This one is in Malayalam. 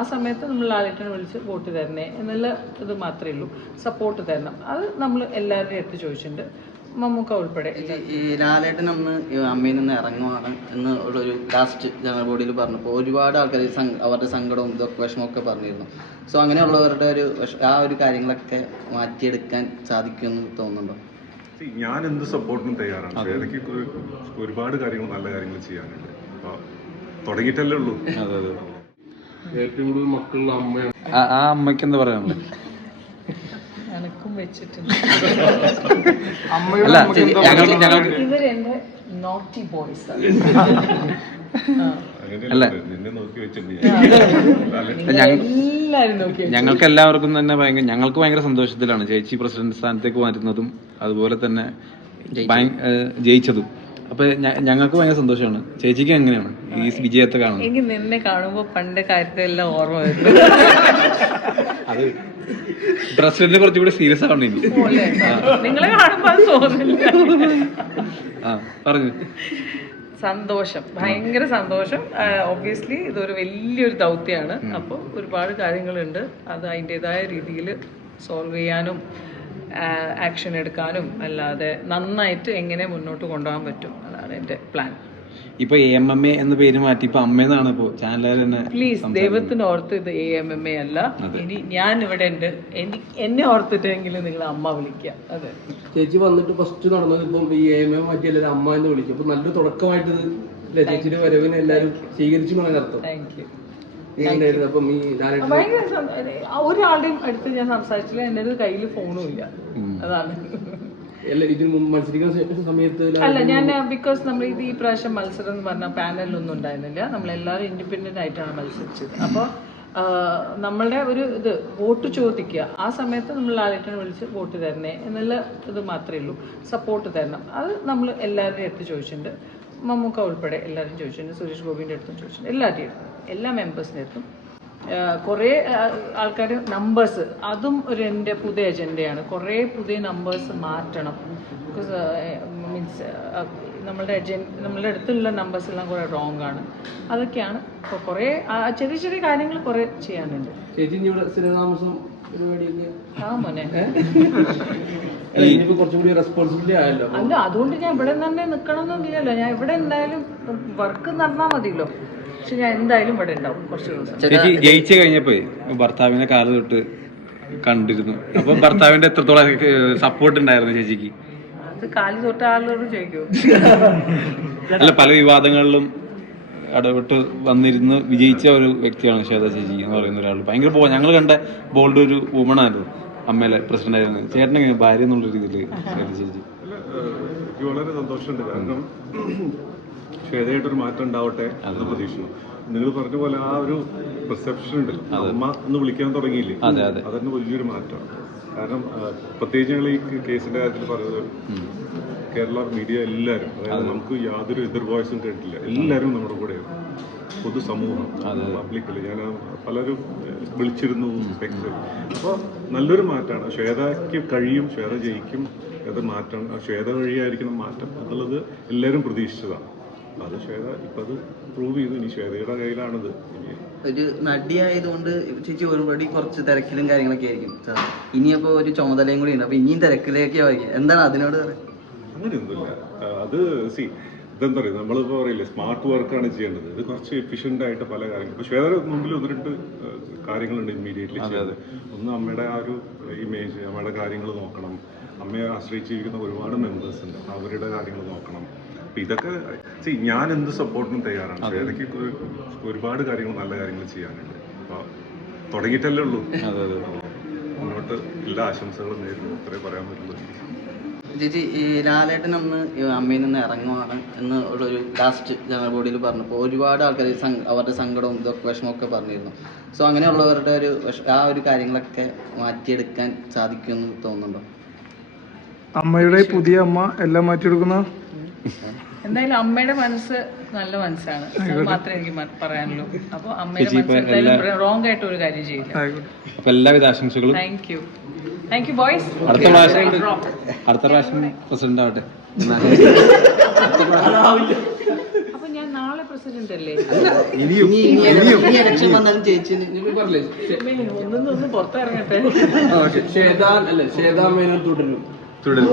ആ സമയത്ത് നമ്മൾ ലാലേട്ടനെ വിളിച്ച് വോട്ട് തരണേ എന്നുള്ള ഇത് മാത്രമേ ഉള്ളൂ. സപ്പോർട്ട് തരണം. അത് നമ്മൾ എല്ലാവരുടെയും അടുത്ത് ചോദിച്ചിട്ടുണ്ട്. മമ്മൂക്ക ഉൾപ്പെടെ ഈ- ലാലേട്ടൻ അന്ന് അമ്മയിൽ നിന്ന് ഇറങ്ങുവാണ് എന്ന് ഉള്ളൊരു ലാസ്റ്റ് ജനറൽ ബോഡിയിൽ പറഞ്ഞപ്പോൾ ഒരുപാട് ആൾക്കാർ അവരുടെ സങ്കടവും ഇതൊക്കെ വിഷമമൊക്കെ പറഞ്ഞിരുന്നു. സോ അങ്ങനെയുള്ളവരുടെ ഒരു ആ ഒരു കാര്യങ്ങളൊക്കെ മാറ്റിയെടുക്കാൻ സാധിക്കുമെന്ന് തോന്നുന്നുണ്ടോ? ഞാൻ എന്ത് സപ്പോർട്ടിനും തയ്യാറാണ്. എനിക്ക് ഒരു- ഒരുപാട് കാര്യങ്ങൾ നല്ല കാര്യങ്ങൾ ചെയ്യാനുണ്ട്. അപ്പൊ തുടങ്ങിയിട്ടല്ലേ ഉള്ളൂ. അതെ അതെ. ഏറ്റവും കൂടുതൽ മക്കളുള്ള അമ്മയാണ്. ആ അമ്മയ്ക്ക് എന്താ പറയാനുള്ളത് എനക്കും വെച്ചിട്ടുണ്ട്. അല്ല ഞങ്ങൾക്ക് ഇവരെന്റെ നോട്ടി ബോയ്സ് എല്ലാവർക്കും തന്നെ ഭയങ്കര ഞങ്ങൾക്ക് ഭയങ്കര സന്തോഷത്തിലാണ്. ചേച്ചി പ്രസിഡന്റ് സ്ഥാനത്തേക്ക് മാറ്റുന്നതും അതുപോലെ തന്നെ ജയിച്ചതും. അപ്പൊ ഞങ്ങൾക്ക് ഭയങ്കര സന്തോഷമാണ്. ചേച്ചിക്ക് എങ്ങനെയാണ്? ഈ വിജയത്തെ കാണുന്നത്? എനിക്ക് നിന്നെ കാണുമ്പോ പണ്ട് കാര്യത്തെല്ലാം ഓർമ്മ വരുന്നു. അത് പ്രസിഡന്റ് കുറച്ചുകൂടി സീരിയസ് ആവണം ഇനി. നിങ്ങളെ കാണുമ്പോ അത് തോന്നില്ല. ആ പറഞ്ഞു. സന്തോഷം. ഭയങ്കര സന്തോഷം. ഒബ്വിയസ്ലി ഇതൊരു വലിയൊരു ദൗത്യമാണ്. അപ്പോൾ ഒരുപാട് കാര്യങ്ങളുണ്ട്. അത് അതിന്റെതായ രീതിയിൽ സോൾവ് ചെയ്യാനും ആക്ഷൻ എടുക്കാനും അല്ലാതെ നന്നായിട്ട് എങ്ങനെ മുന്നോട്ട് കൊണ്ടുപോകാൻ പറ്റും? അതാണ് എന്റെ പ്ലാൻ ഇപ്പൊ എ എം എം എ എന്ന പേര് മാറ്റി ഇപ്പൊ അമ്മയെന്നാണ് ഇപ്പോ ചാനലുകാർ തന്നെ പ്ലീസ് ദൈവത്തിന് ഓർത്ത് ഇത് എ എം എം എ അല്ല. ഇനി ഞാൻ ഇവിടെ ഉണ്ട് എന്നെ ഓർത്തിട്ടെങ്കിലും നിങ്ങൾ അമ്മ വിളിക്ക. അതെ. ചേച്ചി വന്നിട്ട് ഫസ്റ്റ് നടന്നത് ഇപ്പം ഈ എ എം എ മാറ്റി എല്ലാവരും അമ്മ എന്ന് വിളിക്കും. അപ്പൊ നല്ലൊരു തുടക്കമായിട്ട് ഇത് ചേച്ചിയുടെ വരവിനെ എല്ലാവരും സ്വീകരിച്ചു എന്നാണ് അർത്ഥം. താങ്ക് യു ഒരാളുടെയും അടുത്ത് ഞാൻ സംസാരിച്ചില്ല. എന്റെ ഒരു കയ്യിൽ ഫോണും ഇല്ല. അതാണ്. അല്ല ഞാൻ ബിക്കോസ് നമ്മൾ ഇത് ഈ പ്രാവശ്യം മത്സരം എന്ന് പറഞ്ഞ പാനലൊന്നും ഉണ്ടായിരുന്നില്ല. നമ്മളെല്ലാവരും ഇൻഡിപെൻഡന്റ് ആയിട്ടാണ് മത്സരിച്ചത്. അപ്പോൾ നമ്മളുടെ ഒരു ഇത് വോട്ട് ചോദിക്കുക. ആ സമയത്ത് നമ്മൾ ലാലേട്ടനെ വിളിച്ച് വോട്ട് തരണേ എന്നുള്ള ഇത് മാത്രമേ ഉള്ളൂ. സപ്പോർട്ട് തരണം. അത് നമ്മൾ എല്ലാവരുടെയും അടുത്ത് ചോദിച്ചിട്ടുണ്ട്. മമ്മൂക്ക ഉൾപ്പെടെ എല്ലാവരും ചോദിച്ചിട്ടുണ്ട് സുരേഷ് ഗോപിന്റെ അടുത്തും ചോദിച്ചിട്ടുണ്ട് എല്ലാവരുടെ അടുത്തും എല്ലാ മെമ്പേഴ്സിന്റെ അടുത്തും. കുറേ ആൾക്കാർ നമ്പേഴ്സ് അതും ഒരു എന്റെ പുതിയ അജണ്ടയാണ് കുറേ പുതിയ നമ്പേഴ്സ് മാറ്റണം. ബിക്കോസ് മീൻസ് നമ്മളുടെ അജൻ നമ്മളുടെ അടുത്തുള്ള നമ്പേഴ്സ് എല്ലാം കുറേ റോങ് ആണ്. അതൊക്കെയാണ് ഇപ്പോൾ കുറേ ചെറിയ ചെറിയ കാര്യങ്ങൾ കുറേ ചെയ്യാനുണ്ട്. ആ മോനെ. അല്ല, കുറച്ചും കൂടി റെസ്പോൺസിബിലിറ്റി ആയല്ലോ. അല്ല അതുകൊണ്ട് ഞാൻ ഇവിടെ തന്നെ നിൽക്കണമെന്നൊന്നുമില്ലല്ലോ ഞാൻ ഇവിടെ എന്തായാലും വർക്ക് നടന്നാ മതിയല്ലോ. പക്ഷെ ഞാൻ എന്തായാലും ഇവിടെ ഉണ്ടാവും കുറച്ച് ദിവസം. ചേച്ചി ജയിച്ചു കഴിഞ്ഞപ്പോ ഭർത്താവിന്റെ കാല തൊട്ട് കണ്ടിരുന്നു. അപ്പൊ ഭർത്താവിന്റെ എത്രത്തോളം സപ്പോർട്ട് ഉണ്ടായിരുന്നു ചേച്ചിക്ക്? അത് കാലി തൊട്ട ആളോട് ചോദിക്കൂ. അല്ല പല വിവാദങ്ങളിലും ഇടപെട്ട് വന്നിരുന്ന് വിജയിച്ച ഒരു വ്യക്തിയാണ് ശ്വേത ചേച്ചി എന്ന് പറയുന്ന ഒരാൾ ഭയങ്കര ഞങ്ങൾ കണ്ട ബോൾഡ് ഒരു വുമൺ ആയിരുന്നു. അമ്മയിലെ പ്രസിഡന്റ് ആയിരുന്നു ചേട്ടനെ ഭാര്യ എന്നുള്ള രീതിയിൽ ചേച്ചി എനിക്ക് വളരെ സന്തോഷമുണ്ട്. കാരണം ശ്വേതയായിട്ടൊരു മാറ്റം ഉണ്ടാവട്ടെ എന്ന് പ്രതീക്ഷിക്കുന്നു നിങ്ങൾ പറഞ്ഞ പോലെ ആ ഒരു പെർസെപ്ഷൻ ഉണ്ടല്ലോ അമ്മ എന്ന് വിളിക്കാൻ തുടങ്ങിയില്ലേ? അതെ അതെ. അതന്നെ വലിയൊരു മാറ്റമാണ്. കാരണം പ്രത്യേകിച്ച് ഞങ്ങൾ ഈ കേസിന്റെ കാര്യത്തിൽ പറഞ്ഞത് കേരള മീഡിയ എല്ലാവരും അതായത് നമുക്ക് യാതൊരു എതിർ വോയിസും കേട്ടില്ല എല്ലാവരും നമ്മുടെ കൂടെയാണ് പൊതുസമൂഹം പബ്ലിക്കിൽ ഞാൻ പലരും വിളിച്ചിരുന്നു വിളിച്ചിരുന്നു അപ്പോൾ നല്ലൊരു മാറ്റമാണ്. ശ്വേതയ്ക്ക് കഴിയും ശ്വേത ജയിക്കും അത് മാറ്റം ശ്വേത വഴിയായിരിക്കണം മാറ്റം എന്നുള്ളത് എല്ലാവരും പ്രതീക്ഷിച്ചതാണ്. അത് ശ്വേത ഇപ്പം അത് പ്രൂവ് ചെയ്തു. ഇനി ശ്വേതയുടെ കയ്യിലാണത്. ഒരു നടിയായതുകൊണ്ട് ചേച്ചി ഒരുപടി കുറച്ച് തിരക്കിലും കാര്യങ്ങളൊക്കെ ആയിരിക്കും. ഇനിയപ്പോൾ ഇനിയപ്പോ ഒരു ചുമതലയും കൂടി ഉണ്ട്. അപ്പൊ ഇനിയും തിരക്കിലേക്ക് ആയിരിക്കും. എന്താണ് അതിനോട് പറയുക? അങ്ങനെയൊന്നുമില്ല. അത് സി ഇതെന്താ പറയുക നമ്മളിപ്പോൾ പറയില്ലേ സ്മാർട്ട് വർക്കാണ് ചെയ്യേണ്ടത്. ഇത് കുറച്ച് എഫിഷ്യന്റ് ആയിട്ട് പല കാര്യങ്ങളും ഇപ്പോൾ വേറെ മുമ്പിൽ ഒന്ന് രണ്ട് കാര്യങ്ങളുണ്ട് ഇമ്മീഡിയറ്റ്ലി ചെയ്യുന്നത്. ഒന്ന് അമ്മയുടെ ആ ഒരു ഇമേജ് അമ്മയുടെ കാര്യങ്ങൾ നോക്കണം. അമ്മയെ ആശ്രയിച്ചിരിക്കുന്ന ഒരുപാട് മെമ്പേഴ്സ് ഉണ്ട്. അവരുടെ കാര്യങ്ങൾ നോക്കണം. അപ്പം ഇതൊക്കെ ഞാൻ എന്ത് സപ്പോർട്ടിനും തയ്യാറാണ്. ഒരു- ഒരുപാട് കാര്യങ്ങൾ നല്ല കാര്യങ്ങൾ ചെയ്യാനുണ്ട്. അപ്പോൾ തുടങ്ങിയിട്ടല്ലേ ഉള്ളൂ. അതെ അതെ. മുന്നോട്ട് എല്ലാ ആശംസകളും നേരിടും അത്രേ പറയാൻ പറ്റുള്ളൂ. ചേച്ചി ഈ ലാലേട്ടൻ അന്ന് അമ്മയിൽ നിന്ന് ഇറങ്ങുവാണ് എന്ന് ഉള്ളൊരു ലാസ്റ്റ് ജനറൽ ബോഡിയിൽ പറഞ്ഞപ്പോൾ ഒരുപാട് ആൾക്കാർ അവരുടെ സങ്കടവും ഇതൊക്കെ വിഷമമൊക്കെ പറഞ്ഞിരുന്നു. സോ അങ്ങനെയുള്ളവരുടെ ഒരു ആ ഒരു കാര്യങ്ങളൊക്കെ മാറ്റിയെടുക്കാൻ സാധിക്കുമെന്ന് തോന്നുന്നുണ്ടോ? അമ്മയുടെ പുതിയ അമ്മ എല്ലാം മാറ്റിയെടുക്കുന്ന. എന്തായാലും അമ്മയുടെ മനസ്സ് നല്ല മനസ്സാണ്. മാത്രമേ എനിക്ക് പറയാനുള്ളൂ. അപ്പോൾ അമ്മയുടെ മനസ്സിലായാലും റോങ് ആയിട്ട് ഒരു കാര്യം ചെയ്യില്ല. അപ്പോൾ എല്ലാവിധ ആശംസകളും. Thank you thank you boys അടുത്ത പ്രാവശ്യം അടുത്ത പ്രാവശ്യം പ്രസിഡന്റ് ആവട്ടെ. അപ്പൊ ഞാൻ നാളെ പ്രസിഡന്റ് അല്ലേ? ഒന്നൊന്ന് പുറത്തിറങ്ങട്ടെ. തുടരും. തുടരും.